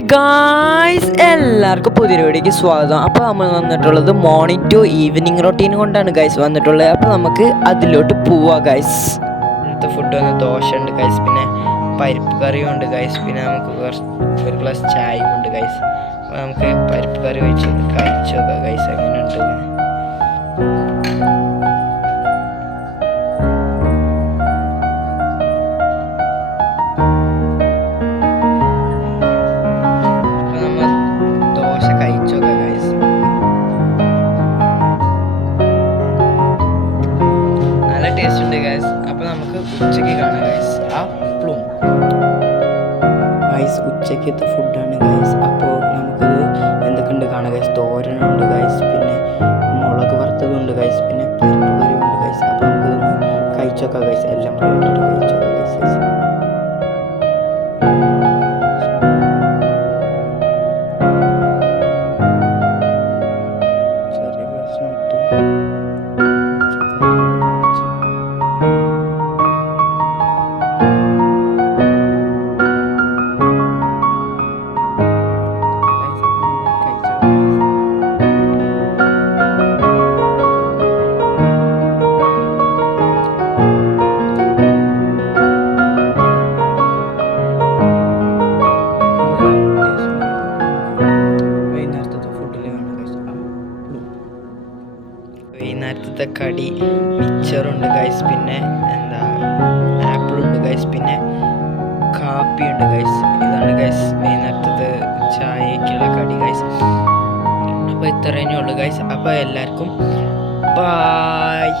Guys എല്ലാവർക്കും പുതിയൊരു വീഡിയോക്ക് സ്വാഗതം. അപ്പോൾ നമ്മൾ വന്നിട്ടുള്ളത് മോർണിംഗ് ടു ഈവനിങ് റൊട്ടീൻ കൊണ്ടാണ് ഗൈസ് വന്നിട്ടുള്ളത്. അപ്പോൾ നമുക്ക് അതിലോട്ട് പോവാം ഗൈസ്. ഇന്നത്തെ ഫുഡ് വന്ന് ദോശ ഉണ്ട് ഗൈസ്, പിന്നെ പരിപ്പ് കറിയും ഉണ്ട് ഗൈസ്, പിന്നെ നമുക്ക് ഒരു ഗ്ലാസ് ചായയും ഉണ്ട് ഗൈസ്. അപ്പോൾ നമുക്ക് പരിപ്പ് കറി വെച്ച് കഴിച്ചു നോക്കാം ഗൈസ് എങ്ങനെ ഉണ്ട്. ടേസ്റ്റ് ഉണ്ട് ഗൈസ്. അപ്പോൾ നമുക്ക് ഉച്ചയ്ക്ക് കാണാം ഗൈസ്. അപ്പളും ഗൈസ് ഉച്ചയ്ക്കത്തെ ഫുഡാണ് ഗൈസ്. അപ്പോൾ നമുക്കത് എന്തൊക്കെയുണ്ട് കാണാം ഗൈസ്. തോരനുണ്ട് ഗൈസ്, പിന്നെ മുളക് വറുത്തതുണ്ട് ഗൈസ്, പിന്നെ പരിപ്പ് കറിയുണ്ട് ഗൈസ്. അപ്പോൾ നമുക്കിതൊന്ന് കഴിച്ചോക്കാം ഗൈസ്. എല്ലാം കൂടെ ഇട്ടിട്ട് കഴിച്ചോക്കാം ഗൈസ്. ചെറിയ പ്രശ്നം ഇട്ട് വൈകുന്നേരത്തെ കടി മിച്ചറുണ്ട് ഗൈസ്, പിന്നെ ആപ്പിളുണ്ട് ഗൈസ്, പിന്നെ കാപ്പിയുണ്ട് ഗൈസ്. ഇതാണ് ഗൈസ് വൈകുന്നേരത്തെ ചായക്കുള്ള കടി ഗൈസ്. അപ്പോൾ ഇത്രയേ ഉള്ളൂ ഗൈസ്. അപ്പോൾ എല്ലാവർക്കും ബായ്.